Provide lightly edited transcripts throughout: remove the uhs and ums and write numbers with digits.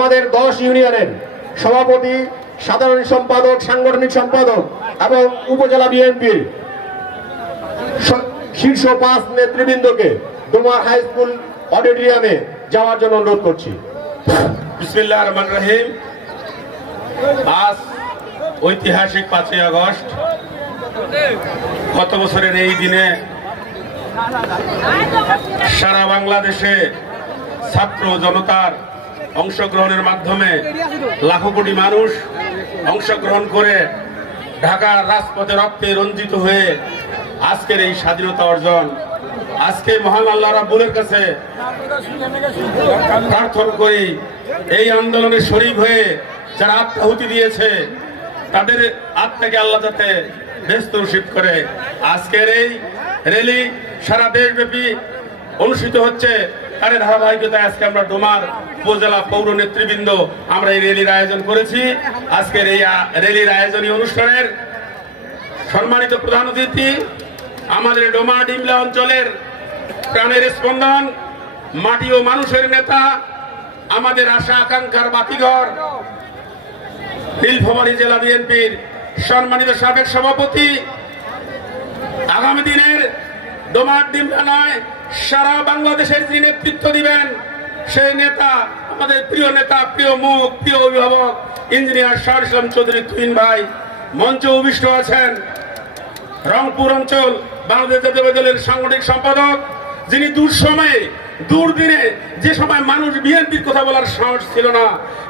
আমাদের 10 ইউনিয়নের সভাপতি, সাধারণ সম্পাদক, সাংগঠনিক সম্পাদক এবং উপজেলা বিএনপির শীর্ষ 5 নেতৃবৃন্দকে ডোমার হাই স্কুল অডিটোরিয়ামে যাওয়ার জন্য অনুরোধ করছি। বিসমিল্লাহির রহমানির রহিম। আজ ঐতিহাসিক 5ই আগস্ট। গত বছরের এই দিনে সারা বাংলাদেশে ছাত্র জনতার অংশগ্রহণের মাধ্যমে লাখো কোটি মানুষ অংশগ্রহণ করে ঢাকার রাজপথে রক্তে রঞ্জিত হয়ে আজকের এই স্বাধীনতা অর্জন। আজকে মহান আল্লাহ রাব্বুলের কাছে প্রার্থনা করি, এই আন্দোলনে শরীক হয়ে যারা আত্মাহুতি দিয়েছে তাদের আত্মাকে আল্লাহ যাতে ব্যস্ত নসিব করে। আজকের এই র্যালি সারা দেশব্যাপী অনুষ্ঠিত হচ্ছে, তার ধারাবাহিকতায় আজকে আমরা ডোমার উপজেলা পৌর নেতৃবৃন্দ আমরা এই র্যালির আয়োজন করেছি। আজকের এই র্যালির আয়োজনী অনুষ্ঠানের সম্মানিত প্রধান অতিথি আমাদের ডোমা ডিমলা অঞ্চলের প্রাণের স্পন্দন, মাটি ও মানুষের নেতা, আমাদের আশা আকাঙ্ক্ষার বাতিঘর নীলফামারী জেলা বিএনপির সম্মানিত সাবেক সভাপতি, আগামী দিনের ডোমার ডিমলা নয় সারা বাংলাদেশের যিনি নেতৃত্ব দিবেন সেই নেতা, আমাদের প্রিয় নেতা, প্রিয় মুখ, প্রিয় অভিভাবক ইঞ্জিনিয়ার শাহরুল ইসলাম চৌধুরী তুহিন ভাই মঞ্চে উপবিষ্ট আছেন। রংপুর অঞ্চল বাংলাদেশ জাতীয় দলের সাংগঠনিক সম্পাদক, যিনি দুর্দিনে যে সময় মানুষ বিএনপির কথা বলার সাহস ছিল না,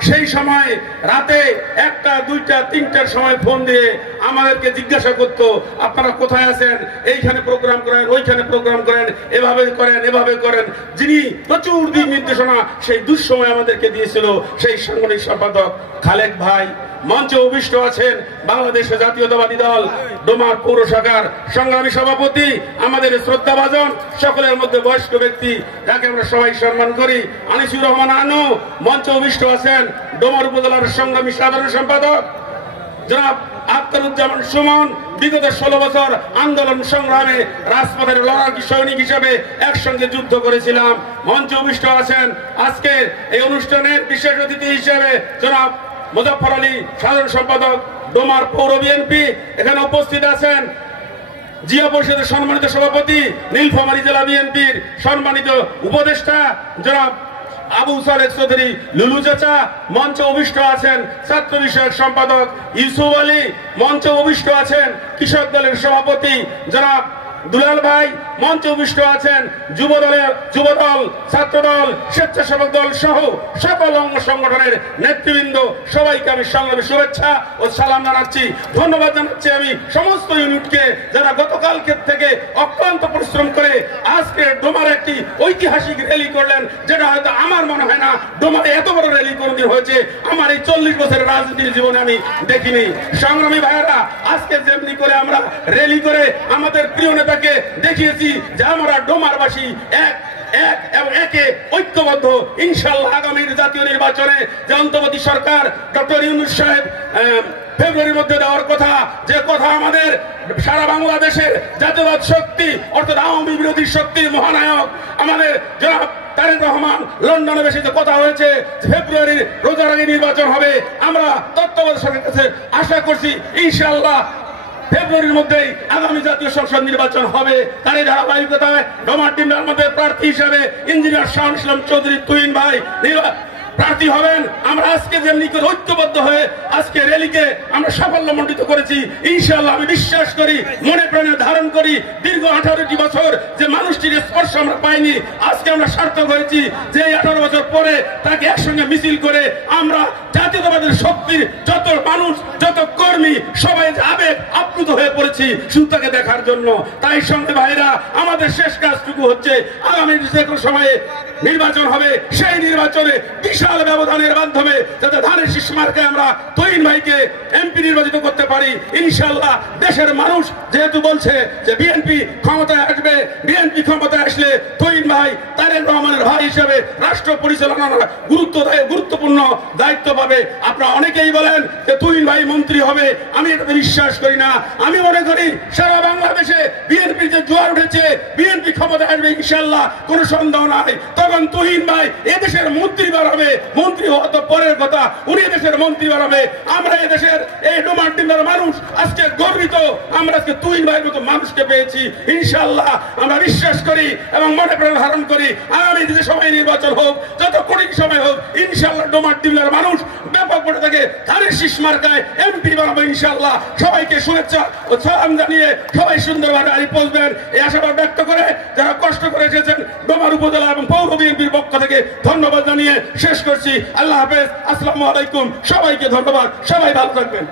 সেই সময় রাতে 1টা, 2টা, 3টার সময় ফোন দিয়ে আমাদেরকে জিজ্ঞাসা করতো আপনারা কোথায় আছেন, এইখানে প্রোগ্রাম করেন, ওইখানে প্রোগ্রাম করেন, এভাবে করেন, এভাবে করেন। যিনি প্রচুর দিক নির্দেশনা সেই দুঃসময় আমাদেরকে দিয়েছিল সেই সাংগঠনিক সম্পাদক খালেক ভাই মঞ্চে উপবিষ্ট আছেন। বাংলাদেশের জাতীয়তাবাদী দল ডোমার পৌর শাখার সংগ্রামী সভাপতি, আমাদের শ্রদ্ধাভাজন সকলের মধ্যে বয়স্ক ব্যক্তি যাকে আমরা সবাই সম্মান করি, আনিসুর রহমান আনু মঞ্চে উপবিষ্ট আছেন। ডোমার উপজেলার সংগ্রামী সাধারণ সম্পাদক জনাব আখতারুজ্জামান সুমন, বিগত 16 বছর আন্দোলন সংগ্রামে রাজপথের লড়াকী সৈনিক হিসেবে একসঙ্গে যুদ্ধ করেছিলাম, মঞ্চে উপবিষ্ট আছেন। আজকের এই অনুষ্ঠানের বিশেষ অতিথি হিসেবে জনাব মুজাফফর আলী সাধারণ সম্পাদক ডোমার পৌর বিএনপি এখানে উপস্থিত আছেন। জিয়া পরিষদের সম্মানিত সভাপতি, নীলফামারী জেলা বিএনপির সম্মানিত উপদেষ্টা জনাব আবু সালেক চৌধুরী লুলু চাচা মঞ্চে উপবিষ্ট আছেন। ছাত্র বিষয়ক সম্পাদক ইউসুফ আলী মঞ্চে উপবিষ্ট আছেন। কৃষক দলের সভাপতি জনাব দুলাল ভাই মঞ্চে উপবিষ্ট আছেন। যুবদল, ছাত্রদল, স্বেচ্ছাসেবক দল সহ সকল অঙ্গ সংগঠনের নেতৃবৃন্দ সবাইকে আমি সংগ্রামী শুভেচ্ছা ও সালাম জানাচ্ছি। ধন্যবাদ জানাচ্ছি আমি সমস্ত ইউনিটকে যারা গতকালকে থেকে অক্লান্ত পরিশ্রম করে আজকে ডোমার একটি ঐতিহাসিক র্যালি করলেন, যেটা হয়তো আমার মনে হয় না ডোমারে এত বড় র্যালি কোনদিন হয়েছে আমার এই 40 বছরের রাজনীতির জীবনে আমি দেখিনি। সংগ্রামী ভাইয়েরা, আজকে যেমনি করে আমরা র্যালি করে আমাদের প্রিয় নেতাকে দেখিয়েছি যে আমরা ডোমারবাসী একে ঐক্যবদ্ধ। ইনশাআল্লাহ আগামীর জাতীয় নির্বাচনে যে অন্তর্বর্তী সরকার ডক্টর ইউনূস সাহেব ফেব্রুয়ারির মধ্যে দেওয়ার কথা, যে কথা আমাদের সারা বাংলাদেশের জাতীয়বাদ শক্তি অর্থাৎ আওয়ামী বিরোধী শক্তির মহানায়ক আমাদের জনাব তারেক রহমান লন্ডনে বেশি যে কথা হয়েছে ফেব্রুয়ারির রোজার আগে নির্বাচন হবে, আমরা তত্ত্বাবধায়ক সরকারের কাছে আশা করছি ইনশাআল্লাহ ফেব্রুয়ারির মধ্যেই আগামী জাতীয় সংসদ নির্বাচন হবে। তার এই ধারাবাহিকতায় ডোমার ডিমলার মধ্যে প্রার্থী হিসেবে ইঞ্জিনিয়ার শাহরুল ইসলাম চৌধুরী তুহিন ভাই প্রার্থী হবেন। আমরা আজকে যেমনি করে ঐক্যবদ্ধ হয়ে আজকে র্যালিকে আমরা সাফল্যমণ্ডিত করেছি, ইনশাআল্লাহ আমি বিশ্বাস করি, মনে প্রাণে ধারণ করি, দীর্ঘ 18টি বছর যে মানুষটির স্পর্শ আমরা পাইনি, আজকে আমরা সার্থক হয়েছি যে 18 বছর পরে তাকে একসঙ্গে মিছিল করে আমরা জাতীয়তাবাদের শক্তির যত মানুষ, যত কর্মী সবাই আবেগ আপ্লুত হয়ে পড়েছি শুধু তাকে দেখার জন্য। তাই সঙ্গে ভাইরা, আমাদের শেষ কাজটুকু হচ্ছে আগামী যে কোনো সময়ে নির্বাচন হবে, সেই নির্বাচনে বিশাল ব্যবধানের মাধ্যমে যাতে ধানের শীষ মার্কায় আমরা তুহিন ভাইকে এমপি নির্বাচিত করতে পারি। ইনশাআল্লাহ দেশের মানুষ যেহেতু বলছে যে বিএনপি ক্ষমতায় আসবে, বিএনপি ক্ষমতায় আসলে তুহিন ভাই তারেক তারেক রহমানের ভাই হিসেবে রাষ্ট্র পরিচালনার গুরুত্বপূর্ণ দায়িত্ব পাবে। আপনারা অনেকেই বলেন যে তুহিন ভাই মন্ত্রী হবে, আমি এটাতে বিশ্বাস করি না। আমি মনে করি সারা বাংলাদেশে বিএনপি যে জোয়ার উঠেছে, বিএনপি ক্ষমতা আসবে ইনশাল্লাহ, কোনো সন্দেহ নাই। তখন তুহিন ভাই এদেশের মন্ত্রী বাড়াবে, মন্ত্রী হওয়া তো পরের কথা, উনি এদেশের মন্ত্রী বাড়াবে। আমরা এদেশের এই ডোমারডিঙ্গার মানুষ আজকে গর্বিত, আমরা আজকে তুহিন ভাইয়ের মতো মানুষকে পেয়েছি। ইনশাল্লাহ আমরা বিশ্বাস করি এবং মনে প্রাণ ধারণ করি আগামী যে সময় নির্বাচন হোক, যত কঠিন সময় হোক, ইনশাল্লাহ ডোমারডিঙ্গার মানুষ ব্যাপক ভোটে থেকে ধানের শীষ মার্কায় এমপি বানাবো ইনশাল্লাহ। সবাইকে শুভেচ্ছা ও সালাম জানিয়ে সবাই সুন্দরভাবে বাড়ি পৌঁছবেন এই আশাবাদ ব্যক্ত করে যারা কষ্ট করে এসেছেন ডোমার উপজেলা এবং পৌর বিএনপির পক্ষ থেকে ধন্যবাদ জানিয়ে শেষ করছি। আল্লাহ হাফেজ, আসসালামু আলাইকুম। সবাইকে ধন্যবাদ, সবাই ভালো থাকবেন।